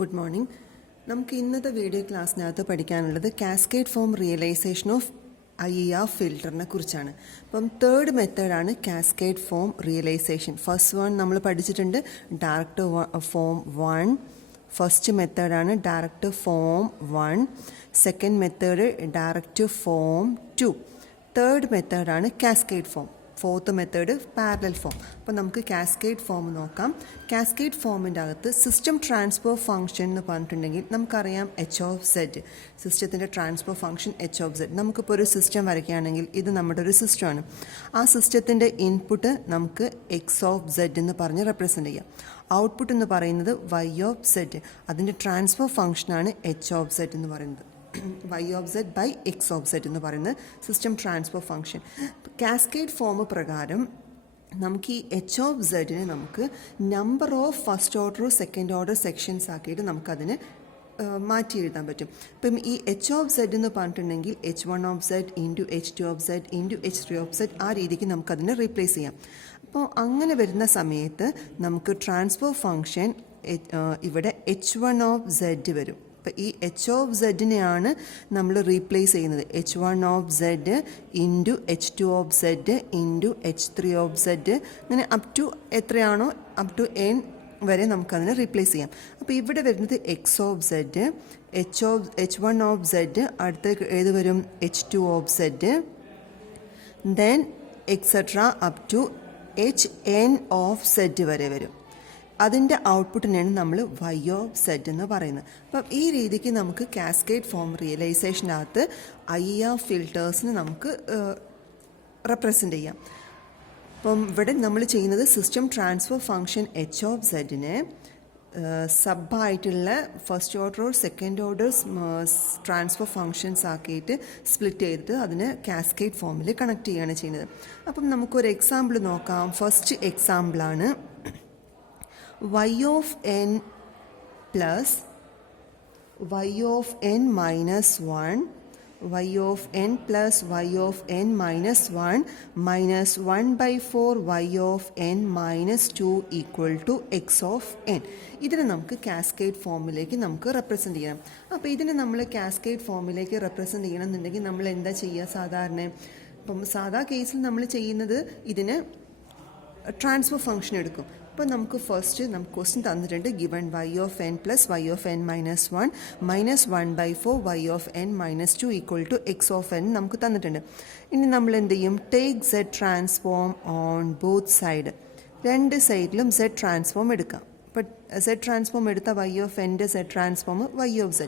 Good morning. നമുക്ക് ഇന്നത്തെ video ക്ലാസ്സിനകത്ത് പഠിക്കാനുള്ളത് cascade form realization of IER ഫിൽറ്ററിനെ കുറിച്ചാണ്. അപ്പം തേർഡ് മെത്തേഡാണ് cascade form realization. First one നമ്മൾ പഠിച്ചിട്ടുണ്ട്, ഡയറക്റ്റ് ഫോം 1. ഫസ്റ്റ് മെത്തേഡാണ് direct form 1. Second method direct form 2. Third മെത്തേഡാണ് cascade form. Fourth method parallel form. അപ്പോൾ നമുക്ക് കാസ്കേഡ് ഫോം നോക്കാം. കാസ്കേഡ് ഫോമിൻ്റെ അകത്ത് സിസ്റ്റം ട്രാൻസ്ഫർ ഫംഗ്ഷൻ എന്ന് പറഞ്ഞിട്ടുണ്ടെങ്കിൽ നമുക്കറിയാം H(z). സിസ്റ്റത്തിൻ്റെ ട്രാൻസ്ഫർ ഫംഗ്ഷൻ H(z). നമുക്കിപ്പോൾ ഒരു സിസ്റ്റം വരയ്ക്കുകയാണെങ്കിൽ ഇത് നമ്മുടെ ഒരു സിസ്റ്റമാണ്. ആ സിസ്റ്റത്തിൻ്റെ ഇൻപുട്ട് നമുക്ക് X(z) എന്ന് പറഞ്ഞ് റെപ്രസെൻ്റ് ചെയ്യാം. ഔട്ട്പുട്ട് എന്ന് പറയുന്നത് Y(z). അതിൻ്റെ ട്രാൻസ്ഫർ ഫംഗ്ഷനാണ് H(z) എന്ന് പറയുന്നത്. Y(z) by X(z) എന്ന് പറയുന്നത് system transfer function. Cascade form പ്രകാരം നമുക്ക് ഈ H(z)നെ നമുക്ക് number of first order second order sections ആക്കിയിട്ട് നമുക്കതിന് മാറ്റി എഴുതാൻ പറ്റും. ഇപ്പം ഈ H(z) എന്ന് പറഞ്ഞിട്ടുണ്ടെങ്കിൽ H1(z) into H2(z) into H3(z) ആ രീതിക്ക് നമുക്കതിനെ റീപ്ലേസ് ചെയ്യാം. അപ്പോൾ അങ്ങനെ വരുന്ന സമയത്ത് നമുക്ക് ട്രാൻസ്ഫർ ഫംഗ്ഷൻ ഇവിടെ H1(z) വരും. അപ്പോൾ ഈ H(z)നെയാണ് നമ്മൾ റീപ്ലേസ് ചെയ്യുന്നത്. H1(z) into H2(z) into H3(z) അങ്ങനെ അപ് ടു എത്രയാണോ അപ് ടു n വരെ നമുക്കതിനെ റീപ്ലേസ് ചെയ്യാം. അപ്പോൾ ഇവിടെ വരുന്നത് X(z), H1(z), അടുത്ത ഏത് വരും H2(z), then etcetera up to Hn(z) വരെ വരും. അതിൻ്റെ ഔട്ട്പുട്ടിനാണ് നമ്മൾ Y(z) എന്ന് പറയുന്നത്. അപ്പം ഈ രീതിക്ക് നമുക്ക് കാസ്കേഡ് ഫോം റിയലൈസേഷനകത്ത് IER ഫിൽറ്റേഴ്സിന് നമുക്ക് റെപ്രസെൻ്റ് ചെയ്യാം. അപ്പം ഇവിടെ നമ്മൾ ചെയ്യുന്നത് സിസ്റ്റം ട്രാൻസ്ഫർ ഫംഗ്ഷൻ H(z)നെ സബായിട്ടുള്ള first order second orders transfer functions ആക്കിയിട്ട് സ്പ്ലിറ്റ് ചെയ്തിട്ട് അതിന് കാസ്കേഡ് ഫോമിൽ കണക്ട് ചെയ്യുകയാണ് ചെയ്യുന്നത്. അപ്പം നമുക്കൊരു എക്സാമ്പിൾ നോക്കാം. ഫസ്റ്റ് എക്സാമ്പിളാണ് y of n plus y of n minus 1, y of n plus y of n minus 1 minus 1 by 4 y of n minus 2 equal to x of n. ഇതിനെ നമുക്ക് cascade ഫോമിലേക്ക് നമുക്ക് റെപ്രസെൻ്റ് ചെയ്യണം. അപ്പോൾ ഇതിനെ നമ്മൾ കാസ്കേഡ് ഫോമിലേക്ക് റെപ്രസെൻ്റ് ചെയ്യണമെന്നുണ്ടെങ്കിൽ നമ്മൾ എന്താ ചെയ്യുക? സാധാരണ ഇപ്പം സാധാ കേസിൽ നമ്മൾ ചെയ്യുന്നത് ഇതിന് ട്രാൻസ്ഫർ ഫംഗ്ഷൻ എടുക്കും. അപ്പോൾ നമുക്ക് ഫസ്റ്റ് നമുക്ക് ക്വസ്റ്റ്യൻ തന്നിട്ടുണ്ട്, given y of n plus y of n minus 1 minus 1 by 4 y of n minus 2 equal to x of n നമുക്ക് തന്നിട്ടുണ്ട്. ഇനി നമ്മൾ എന്ത് ചെയ്യും? Take z transform on both side. രണ്ട് സൈഡിലും z ട്രാൻസ്ഫോം എടുക്കാം. അപ്പോൾ z ട്രാൻസ്ഫോം എടുത്ത y of n-ൻ്റെ z transform y of z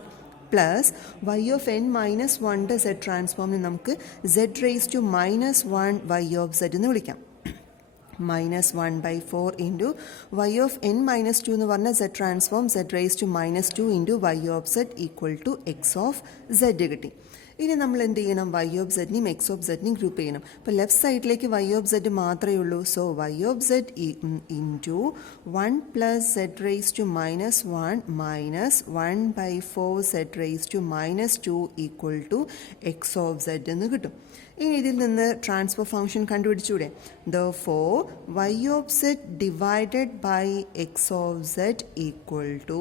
plus y of n minus 1-ൻ്റെ z ട്രാൻസ്ഫോമിന് നമുക്ക് z raised to minus 1 y of z എന്ന് വിളിക്കാം. minus 1 by 4 into y of n minus 2 എന്ന് പറഞ്ഞാൽ z transform z raised to minus 2 into y of z equal to x of z കിട്ടി. ഇനി നമ്മൾ എന്ത് ചെയ്യണം? y of z-നെയും x of z-നെയും ഗ്രൂപ്പ് ചെയ്യണം. അപ്പോൾ ലെഫ്റ്റ് സൈഡിലേക്ക് y of z മാത്രമേ ഉള്ളൂ. So y of z into 1 plus z raised to minus 1 minus 1 by 4 z raised to minus 2 equal to x of z എന്ന് കിട്ടും. ഇനി ഇതിൽ നിന്ന് ട്രാൻസ്ഫർ ഫംഗ്ഷൻ കണ്ടുപിടിച്ചൂടെ? Therefore y of z divided by x of z equal to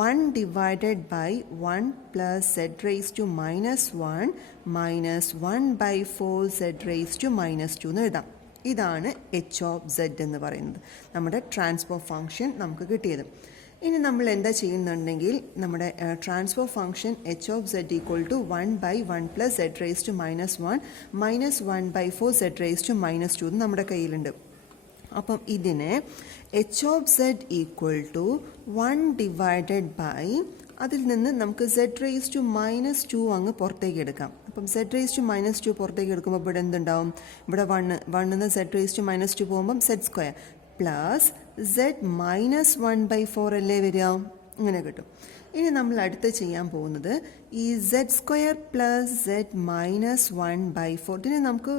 1 divided by 1 plus z raised to minus 1 minus 1 by 4 z raised to minus 2 എന്ന് എഴുതാം. ഇതാണ് H(z) എന്ന് പറയുന്നത്, നമ്മുടെ ട്രാൻസ്ഫർ ഫംഗ്ഷൻ നമുക്ക് കിട്ടിയത്. ഇനി നമ്മൾ എന്താ ചെയ്യുന്നുണ്ടെങ്കിൽ നമ്മുടെ transfer function H(z) equal to 1 by 1 plus z raised to minus 1 minus 1 by 4 z raised to minus 2 നമ്മുടെ കയ്യിലുണ്ട്. അപ്പം ഇതിനെ H(z) equal to 1 divided by, അതിൽ നിന്ന് നമുക്ക് z raised to minus 2 അങ്ങ് പുറത്തേക്ക് എടുക്കാം. അപ്പം z raised to minus 2 പുറത്തേക്ക് എടുക്കുമ്പോൾ ഇവിടെ എന്തുണ്ടാവും? ഇവിടെ 1 z raised to minus 2 പോകുമ്പം z square plus z minus 1 by 4 അല്ലേ വരിക? അങ്ങനെ കിട്ടും. ഇനി നമ്മൾ അടുത്ത് ചെയ്യാൻ പോകുന്നത് ഈ z² പ്ലസ് z-1/4 ഇതിനെ നമുക്ക്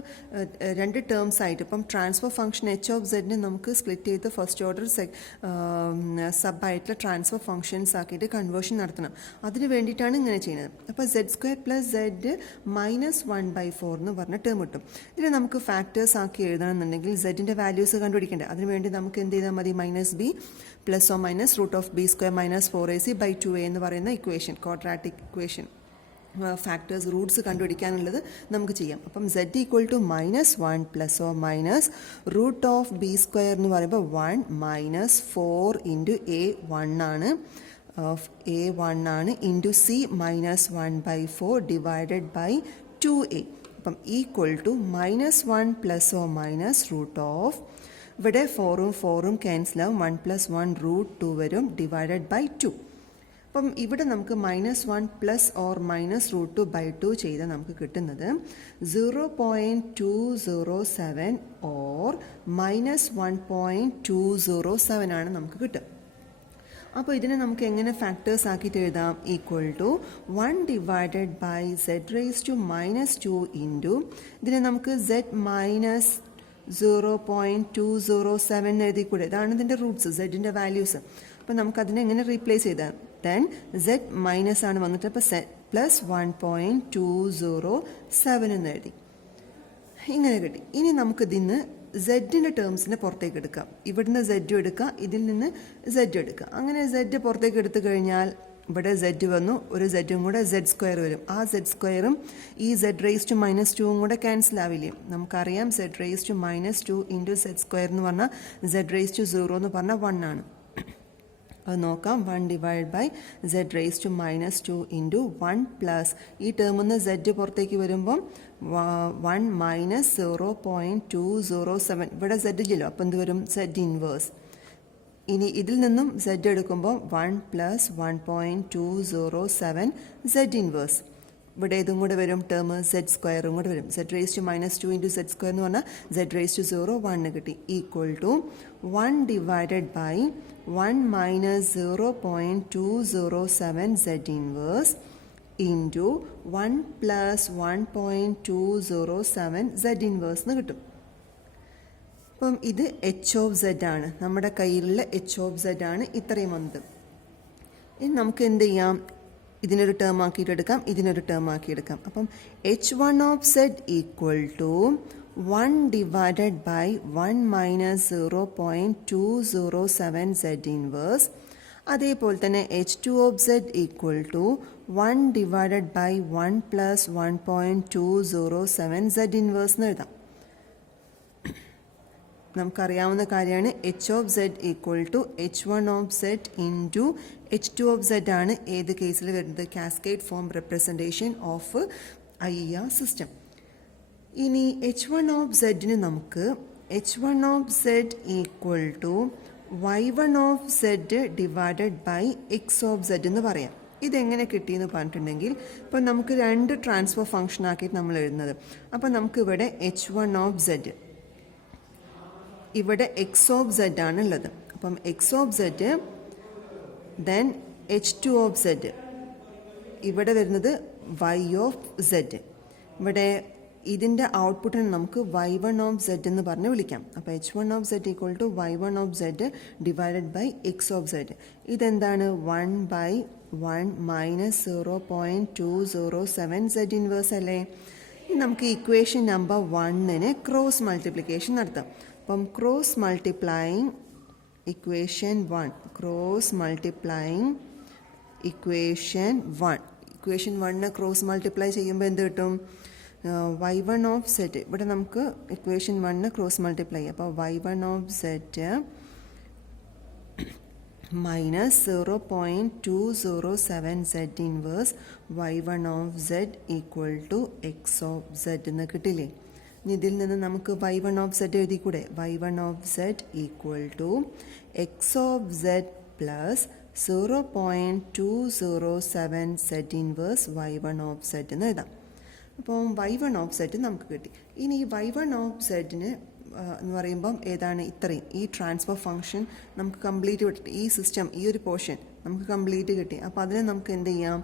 രണ്ട് ടേംസ് ആയിട്ട് ഇപ്പം ട്രാൻസ്ഫർ ഫംഗ്ഷൻ h(z) നമുക്ക് സ്പ്ലിറ്റ് ചെയ്ത് ഫസ്റ്റ് ഓർഡർ സബായിട്ടുള്ള ട്രാൻസ്ഫർ ഫംഗ്ഷൻസ് ആക്കിയിട്ട് കൺവേർഷൻ നടത്തണം. അതിന് വേണ്ടിയിട്ടാണ് ഇങ്ങനെ ചെയ്യുന്നത്. അപ്പോൾ z² പ്ലസ് z-1/4 എന്ന് പറഞ്ഞ ടേം കിട്ടും. ഇതിനെ നമുക്ക് ഫാക്ടേഴ്സ് ആക്കി എഴുതണമെന്നുണ്ടെങ്കിൽ z-ൻ്റെ വാല്യൂസ് കണ്ടുപിടിക്കേണ്ടത്. അതിനുവേണ്ടി നമുക്ക് എന്ത് ചെയ്താൽ മതി, -b plus or minus √(b² - 4ac/2a) എന്ന് പറയുന്ന equation, quadratic equation factors roots കണ്ടുപിടിക്കാനുള്ളത് നമുക്ക് ചെയ്യാം. അപ്പം z = -1 plus or minus √(b² എന്ന് പറയുമ്പോൾ 1 മൈനസ് 4 ഇൻറ്റു a1 ആണ്, into c -1/4 divided by 2a. അപ്പം =(-1 പ്ലസ് ഓർ മൈനസ് √ ഇവിടെ 4ഉം 4ഉം ക്യാൻസൽ ആവും, 1 + 1 √2 വരും ഡിവൈഡഡ് ബൈ 2. അപ്പം ഇവിടെ നമുക്ക് -1 പ്ലസ് ഓർ മൈനസ് √2/2 ചെയ്താൽ നമുക്ക് കിട്ടുന്നത് 0.207 ഓർ -1.207 ആണ് നമുക്ക് കിട്ടുക. അപ്പോൾ ഇതിനെ നമുക്ക് എങ്ങനെ ഫാക്ടേഴ്സ് ആക്കിയിട്ട് എഴുതാം, =1 ഡിവൈഡഡ് ബൈ z⁻2 ഇൻറ്റു ഇതിനെ നമുക്ക് z-0.207 എഴുതിക്കൂടെ. ഇതാണ് ഇതിൻ്റെ റൂട്ട്സ്, z-ൻ്റെ വാല്യൂസ്. അപ്പോൾ നമുക്കതിനെ എങ്ങനെ റീപ്ലേസ് ചെയ്താൽ ദെൻ z മൈനസ് ആണ് വന്നിട്ട് അപ്പോൾ പ്ലസ് 1.207 എന്ന് എഴുതി, ഇങ്ങനെ കിട്ടി. ഇനി നമുക്കിതിന്ന് z-ൻ്റെ ടേംസിനെ പുറത്തേക്ക് എടുക്കാം. ഇവിടുന്ന് z എടുക്കുക, ഇതിൽ നിന്ന് z എടുക്കുക. അങ്ങനെ z പുറത്തേക്ക് എടുത്തു കഴിഞ്ഞാൽ ഇവിടെ z വന്നു, ഒരു z-ഉം കൂടെ z² വരും. ആ z²ഉം ഈ z⁻2 കൂടെ ക്യാൻസൽ ആവില്ലേ. നമുക്കറിയാം z⁻2 ഇൻറ്റു z² എന്ന് പറഞ്ഞാൽ z⁻0 എന്ന് പറഞ്ഞാൽ 1 ആണ്. അത് നോക്കാം, 1 divide by z⁻2 into 1 plus ഈ ടേമിൽ നിന്ന് z പുറത്തേക്ക് വരുമ്പം 1 മൈനസ് 0.207. ഇവിടെ z ഇല്ലല്ലോ, അപ്പം എന്ത് വരും, z ഇൻവേഴ്സ്. ഇനി ഇതിൽ നിന്നും z എടുക്കുമ്പോൾ 1 പ്ലസ് 1.207 z ഇൻവേഴ്സ്. ഇവിടെ ഇതും കൂടെ വരും, ടേം z² കൂടെ വരും. z⁻2 ഇൻറ്റു z² എന്ന് പറഞ്ഞാൽ z⁻0 1 കിട്ടി, =1 divided by 1 minus 0.207 z inverse into 1 plus 1.207 z inverse എന്ന് കിട്ടും. അപ്പം ഇത് h(z) ആണ്, നമ്മുടെ കയ്യിലുള്ള h(z) ആണ് ഇത്രയും വന്നത്. ഇനി നമുക്ക് എന്ത് ചെയ്യാം, ഇതിനൊരു ടേം ആക്കിയിട്ടെടുക്കാം, ഇതിനൊരു ടേം ആക്കിയെടുക്കാം. അപ്പം h(1)(z) = 1 divided by 1 minus 0.207 z inverse. അതേപോലെ തന്നെ h2(z) = 1 divided by 1 plus 1.207 z inverse എന്ന് എഴുതാം. നമുക്കറിയാവുന്ന കാര്യമാണ് h(z) = h1(z) ഇൻറ്റു h2(z) ആണ് ഏത് കേസിൽ വരുന്നത്, cascade form representation of IER system. ഇനി h1(z)ന് നമുക്ക് h1(z) = y1(z) divided by x(z) എന്ന് പറയാം. ഇതെങ്ങനെ കിട്ടിയെന്ന് പറഞ്ഞിട്ടുണ്ടെങ്കിൽ ഇപ്പോൾ നമുക്ക് രണ്ട് ട്രാൻസ്ഫർ ഫംഗ്ഷൻ ആക്കിയിട്ട് നമ്മൾ എഴുതുന്നത്. അപ്പോൾ നമുക്കിവിടെ h1(z) ഇവിടെ x(z) ആണുള്ളത്. അപ്പം x(z) ദെൻ h2(z) ഇവിടെ വരുന്നത് y(z). ഇവിടെ ഇതിൻ്റെ ഔട്ട്പുട്ടിനെ നമുക്ക് y1(z) എന്ന് പറഞ്ഞ് വിളിക്കാം. അപ്പോൾ h1(z) = y1(z) divided by x(z). ഇതെന്താണ്, 1/1 മൈനസ് 0.207 z ഇൻവേഴ്സ് അല്ലേ. നമുക്ക് ഇക്വേഷൻ നമ്പർ 1നെ ക്രോസ് മൾട്ടിപ്ലിക്കേഷൻ നടത്താം. അപ്പം cross multiplying equation 1, cross multiplying equation 1, equation 1നെ ക്രോസ് മൾട്ടിപ്ലൈ ചെയ്യുമ്പോൾ എന്ത് കിട്ടും, y1(z) ഇവിടെ നമുക്ക് ഇക്വേഷൻ 1നെ ക്രോസ് മൾട്ടിപ്ലൈ ചെയ്യാം. അപ്പോൾ y1(z) minus 0.207 z inverse y1(z) = x(z) എന്ന് കിട്ടില്ലേ. ഇതിൽ നിന്ന് നമുക്ക് y1(z) എഴുതിക്കൂടെ, y1(z) = x(z) plus 0.207 z inverse y1(z) എന്ന് എഴുതാം. അപ്പോൾ y1(z) നമുക്ക് കിട്ടി. ഇനി y1(z)ന് എന്ന് പറയുമ്പം ഏതാണ് ഇത്രയും ഈ ട്രാൻസ്ഫർ ഫംഗ്ഷൻ നമുക്ക് കംപ്ലീറ്റ് കിട്ടി, ഈ സിസ്റ്റം ഈ ഒരു പോർഷൻ നമുക്ക് കംപ്ലീറ്റ് കിട്ടി. അപ്പോൾ അതിനെ നമുക്ക് എന്ത് ചെയ്യാം,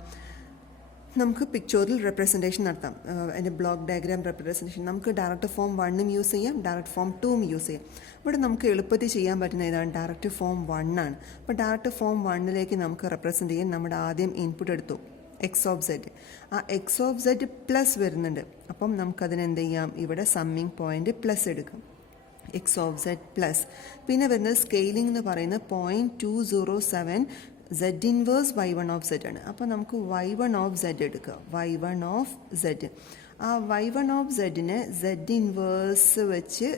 നമുക്ക് പിക്ചറിൽ റെപ്രസെൻറ്റേഷൻ നടത്താം. അതിൻ്റെ ബ്ലോക്ക് ഡയഗ്രാം റെപ്രസെൻറ്റേഷൻ നമുക്ക് ഡയറക്റ്റ് ഫോം 1 യൂസ് ചെയ്യാം, ഡയറക്റ്റ് ഫോം 2 യൂസ് ചെയ്യാം. ഇവിടെ നമുക്ക് എളുപ്പത്തിൽ ചെയ്യാൻ പറ്റുന്ന ഇതാണ് ഡയറക്റ്റ് ഫോം 1 ആണ്. അപ്പോൾ ഡയറക്റ്റ് ഫോം 1 നമുക്ക് റെപ്രസെൻറ്റ് ചെയ്യാൻ നമ്മുടെ ആദ്യം ഇൻപുട്ട് എടുത്തു എക്സ് ഓഫ് സെഡ്. ആ എക്സ് ഓഫ് സെഡ് പ്ലസ് വരുന്നുണ്ട്. അപ്പം നമുക്കതിന് എന്ത് ചെയ്യാം, ഇവിടെ സമ്മിങ് പോയിന്റ് പ്ലസ് എടുക്കാം, എക്സ് ഓഫ് സെഡ് പ്ലസ്. പിന്നെ വരുന്നത് സ്കെയിലിംഗ് എന്ന് പറയുന്നത് 0.207 zed inverse y1 of zed ആണ്. അപ്പോൾ നമുക്ക് y1 ഓഫ് സെഡ് എടുക്കുക, y1 ഓഫ് സെഡ്. ആ y1 ഓഫ് സെഡിനെ സെഡ് ഇൻവേഴ്സ് വെച്ച്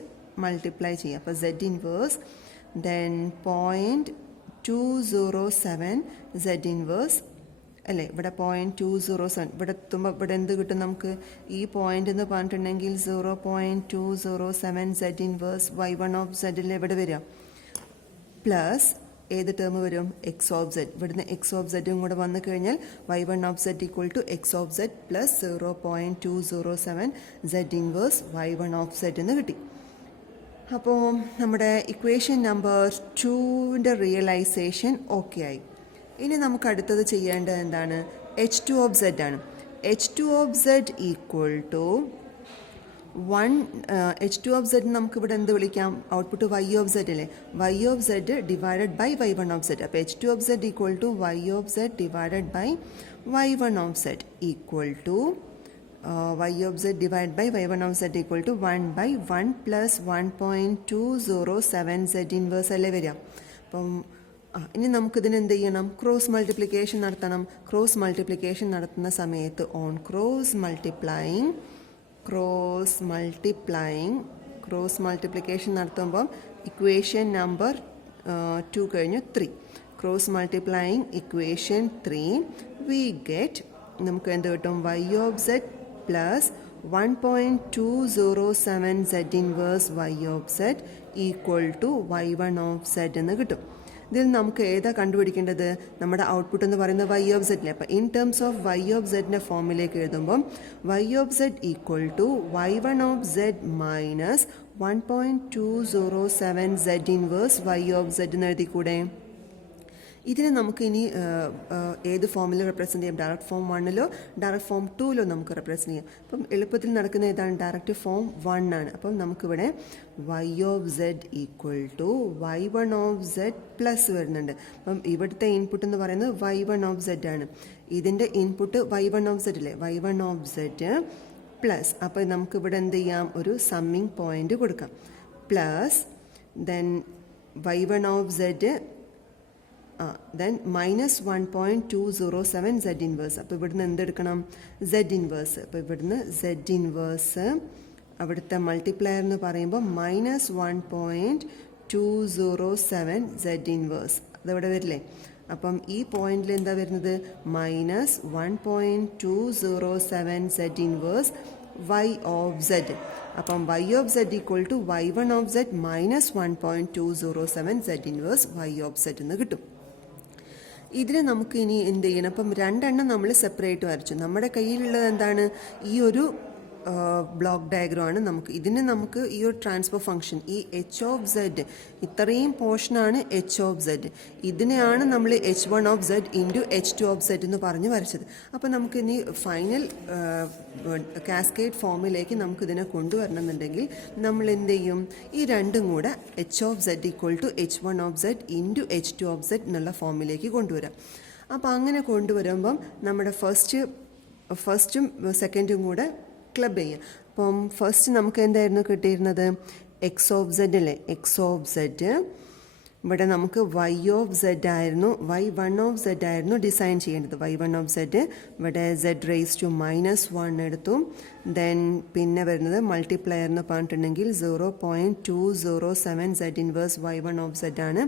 മൾട്ടിപ്ലൈ ചെയ്യാം. അപ്പോൾ zed inverse then 0.207 zed inverse അല്ലേ, ഇവിടെ 0.207 ഇവിടെ എത്തുമ്പോൾ ഇവിടെ എന്ത് കിട്ടും നമുക്ക്, ഈ പോയിന്റ് എന്ന് പറഞ്ഞിട്ടുണ്ടെങ്കിൽ 0.207 സെഡ് ഇൻവേഴ്സ് y1 ഓഫ് സെഡിൽ എവിടെ വരിക, പ്ലസ് ഏത് ടേം വരും, എക്സ് ഓഫ് സെഡ്. ഇവിടുന്ന് എക്സ് ഓഫ് സെഡും കൂടെ വന്നു കഴിഞ്ഞാൽ y1 of Z equal to X of Z plus 0.207 zed inverse y1 of Z എന്ന് കിട്ടി. അപ്പോൾ നമ്മുടെ ഇക്വേഷൻ നമ്പർ 2ൻ്റെ റിയലൈസേഷൻ ഓക്കെ ആയി. ഇനി നമുക്ക് അടുത്തത് ചെയ്യേണ്ടത് എന്താണ്, H2 ഓഫ് സെഡ് ആണ്. H2 of Z equal to 1 H2 of zed നമുക്ക് ഇവിടെ എന്ത് വിളിക്കാം, ഔട്ട്പുട്ട് y ഓഫ് സെഡ് അല്ലേ, y of zed divided by y1 of zed. അപ്പോൾ H2 of Z equal to y of zed divided by y1 of Z equal to y of zed divide by y1 of Z equal to 1/1 plus 1.207 Z inverse അല്ലേ വരിക. അപ്പം ഇനി നമുക്കിതിന് എന്ത് ചെയ്യണം, cross multiplication നടത്തണം. Cross multiplication നടത്തുന്ന സമയത്ത് ഓൺ ക്രോസ് മൾട്ടിപ്ലിക്കേഷൻ നടത്തുമ്പം ഇക്വേഷൻ നമ്പർ 2 കഴിഞ്ഞു 3. Cross multiplying equation 3 we get, നമുക്ക് എന്ത് കിട്ടും, y of Z plus 1.207 Z inverse y of Z equal to y1 of Z എന്ന് കിട്ടും. ഇതിൽ നമുക്ക് ഏതാ കണ്ടുപിടിക്കേണ്ടത്, നമ്മുടെ ഔട്ട്പുട്ട് എന്ന് പറയുന്നത് y ഓഫ് സെഡിലെ. അപ്പോൾ in terms of y of സെഡിൻ്റെ ഫോമിലേക്ക് എഴുതുമ്പം y of Z equal to y1 of Z minus 1.207 Z inverse y of Z എന്ന് എഴുതിക്കൂടെ. ഇതിനെ നമുക്ക് ഇനി ഏത് ഫോമിൽ റെപ്രസെൻറ്റ് ചെയ്യാം, ഡയറക്റ്റ് ഫോം 1 ഡയറക്റ്റ് ഫോം 2 നമുക്ക് റെപ്രസെൻറ്റ് ചെയ്യാം. അപ്പം എളുപ്പത്തിൽ നടക്കുന്ന ഏതാണ്, ഡയറക്റ്റ് ഫോം 1 ആണ്. അപ്പം നമുക്കിവിടെ y of Z equal to y1 of Z plus വരുന്നുണ്ട്. അപ്പം ഇവിടുത്തെ ഇൻപുട്ട് എന്ന് പറയുന്നത് y1 ഓഫ് സെഡ് ആണ്. ഇതിൻ്റെ ഇൻപുട്ട് y1 ഓഫ് സെഡ് അല്ലേ, y1 ഓഫ് സെഡ് പ്ലസ്. അപ്പോൾ നമുക്കിവിടെ എന്ത് ചെയ്യാം, ഒരു സമ്മിങ് പോയിന്റ് കൊടുക്കാം, plus then y1 of zed then minus 1.207 Z inverse. അപ്പോൾ ഇവിടുന്ന് എന്തെടുക്കണം, സെഡ് ഇൻവേഴ്സ്. അപ്പോൾ ഇവിടുന്ന് സെഡ് ഇൻവേഴ്സ് അവിടുത്തെ മൾട്ടിപ്ലയർ എന്ന് പറയുമ്പോൾ മൈനസ് 1.207 സെഡ് ഇൻവേഴ്സ് അതവിടെ വരില്ലേ. അപ്പം ഈ പോയിന്റിൽ എന്താ വരുന്നത്, minus 1.207 Z inverse y of zed. അപ്പം y of Z equal to y1 of Z minus 1.207 Z inverse y of Z എന്ന് കിട്ടും. ഇതിന് നമുക്ക് ഇനി എന്ത് ചെയ്യണം, അപ്പം 2 എണ്ണം നമ്മൾ സെപ്പറേറ്റ് വരച്ചു. നമ്മുടെ കയ്യിലുള്ളത് എന്താണ്, ഈ ഒരു ബ്ലോക്ക് ഡയഗ്രാമാണ്. നമുക്ക് ഈ ഒരു ട്രാൻസ്ഫർ ഫംഗ്ഷൻ, ഈ എച്ച് ഓഫ് സെഡ് ഇത്രയും പോർഷനാണ് എച്ച് ഓഫ് സെഡ്. ഇതിനെയാണ് നമ്മൾ h1 of zed into h2 of Z എന്ന് പറഞ്ഞ് വരച്ചത്. അപ്പോൾ നമുക്ക് ഇനി ഫൈനൽ കാസ്കേഡ് ഫോമിലേക്ക് നമുക്കിതിനെ കൊണ്ടുവരണമെന്നുണ്ടെങ്കിൽ നമ്മൾ എന്ത് ചെയ്യും, ഈ രണ്ടും കൂടെ H of Z equal to h1 of zed into h2 of zed എന്നുള്ള ഫോമിലേക്ക് കൊണ്ടുവരാം. അപ്പോൾ അങ്ങനെ കൊണ്ടുവരുമ്പം നമ്മുടെ ഫസ്റ്റും സെക്കൻഡും കൂടെ ക്ലബ് ചെയ്യുക. അപ്പം ഫസ്റ്റ് നമുക്ക് എന്തായിരുന്നു കിട്ടിയിരുന്നത്, എക്സ് ഓഫ് സെഡ് അല്ലേ, എക്സ് ഓഫ് സെഡ്. ഇവിടെ നമുക്ക് y ഓഫ് സെഡ് ആയിരുന്നു, y1 ഓഫ് സെഡ് ആയിരുന്നു ഡിസൈൻ ചെയ്യേണ്ടത്. y1 ഓഫ് സെഡ് ഇവിടെ z റേസ് ടു -1 എടുത്തു. ദെൻ പിന്നെ വരുന്നത് മൾട്ടിപ്ലയർ എന്ന് പറഞ്ഞിട്ടുണ്ടെങ്കിൽ 0.207 zed inverse y1 of zed ആണ്.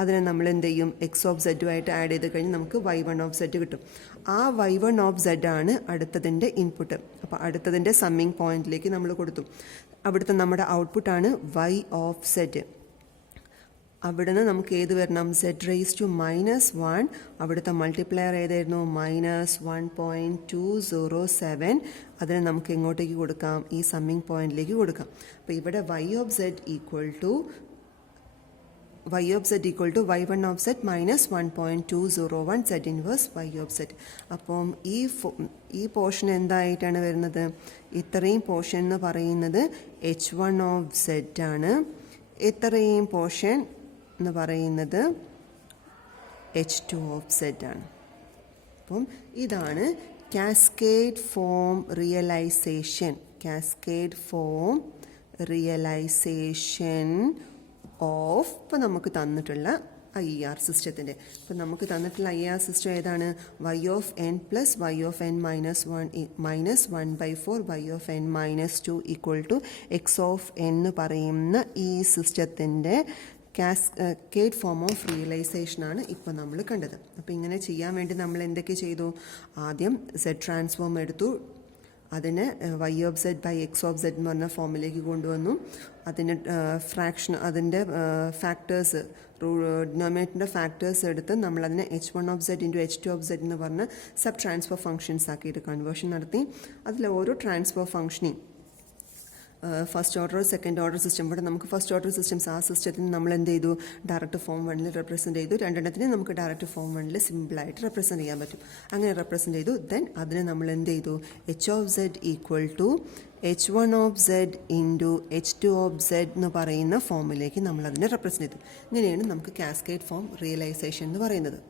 അതിനെ നമ്മൾ എന്ത് ചെയ്യും, എക്സ് ഓഫ് സെഡുമായിട്ട് ആഡ് ചെയ്ത് കഴിഞ്ഞ് നമുക്ക് y1 ഓഫ് സെഡ് കിട്ടും. ആ y1 ഓഫ് സെഡ് ആണ് അടുത്തതിൻ്റെ ഇൻപുട്ട്. അപ്പോൾ അടുത്തതിൻ്റെ സമ്മിങ് പോയിന്റിലേക്ക് നമ്മൾ കൊടുത്തു. അവിടുത്തെ നമ്മുടെ ഔട്ട്പുട്ടാണ് y ഓഫ് സെഡ്. അവിടെ നിന്ന് നമുക്ക് ഏത് വരണം, z⁻⁻1, അവിടുത്തെ മൾട്ടിപ്ലയർ ഏതായിരുന്നു -1.207, അതിനെ നമുക്ക് എങ്ങോട്ടേക്ക് കൊടുക്കാം, ഈ സമ്മിങ് പോയിന്റിലേക്ക് കൊടുക്കാം. അപ്പോൾ ഇവിടെ y of z equal to y1 of z minus 1.201 z inverse y of z. അപ്പം ഈ പോർഷൻ എന്തായിട്ടാണ് വരുന്നത്, ഇത്രയും പോർഷൻ എന്ന് പറയുന്നത് h1 of z ആണ്, ഇത്രയും പോർഷൻ എന്ന് പറയുന്നത് h2 of z ആണ്. അപ്പം ഇതാണ് കാസ്കേഡ് ഫോം റിയലൈസേഷൻ ഓഫ് ഇപ്പോൾ നമുക്ക് തന്നിട്ടുള്ള IER സിസ്റ്റത്തിൻ്റെ. അപ്പോൾ നമുക്ക് തന്നിട്ടുള്ള IER സിസ്റ്റം ഏതാണ്, y of n plus y of n minus 1/4 y of n minus 2 equal to x of n എന്ന് പറയുന്ന ഈ സിസ്റ്റത്തിൻ്റെ കാസ്കേഡ് ഫോം ഓഫ് റിയലൈസേഷനാണ് ഇപ്പോൾ നമ്മൾ കണ്ടത്. അപ്പോൾ ഇങ്ങനെ ചെയ്യാൻ വേണ്ടി നമ്മൾ എന്തൊക്കെ ചെയ്തു, ആദ്യം z ട്രാൻസ്ഫോം എടുത്തു, അതിനെ y of z by x of z എന്ന് പറഞ്ഞ ഫോമിലേക്ക് കൊണ്ടുവന്നു, അതിന് അതിൻ്റെ ഫാക്ടേഴ്സ് ഡിനോമിനേറ്ററിൻ്റെ ഫാക്ടേഴ്സ് എടുത്ത് നമ്മളതിനെ h1 of z into h2 of z എന്ന് പറഞ്ഞ് സബ് ട്രാൻസ്ഫർ ഫംഗ്ഷൻസ് ആക്കിയിട്ട് കൺവേർഷൻ നടത്തി. അതിൽ ഓരോ ട്രാൻസ്ഫർ ഫംഗ്ഷനെയും first order second order system, ഇവിടെ നമുക്ക് ഫസ്റ്റ് ഓർഡർ സിസ്റ്റംസ്, ആ സിസ്റ്റത്തിന് നമ്മൾ എന്ത് ചെയ്തു, ഡയറക്റ്റ് ഫോം 1 റെപ്രസെൻറ്റ് ചെയ്തു, രണ്ടെണ്ണത്തിന് നമുക്ക് ഡയറക്റ്റ് ഫോം 1 സിമ്പിളായിട്ട് റെപ്രസെൻറ്റ് ചെയ്യാൻ പറ്റും. അങ്ങനെ റെപ്രസെൻറ്റ് ചെയ്തു. ദെൻ അതിനെ നമ്മൾ എന്ത് ചെയ്തു, h of z equal to h1 of z into h2 of z എന്ന് പറയുന്ന ഫോമിലേക്ക് നമ്മൾ അതിനെ റെപ്രസെൻറ്റ് ചെയ്തു. ഇങ്ങനെയാണ് നമുക്ക് കാസ്കേഡ് ഫോം റിയലൈസേഷൻ എന്ന് പറയുന്നത്.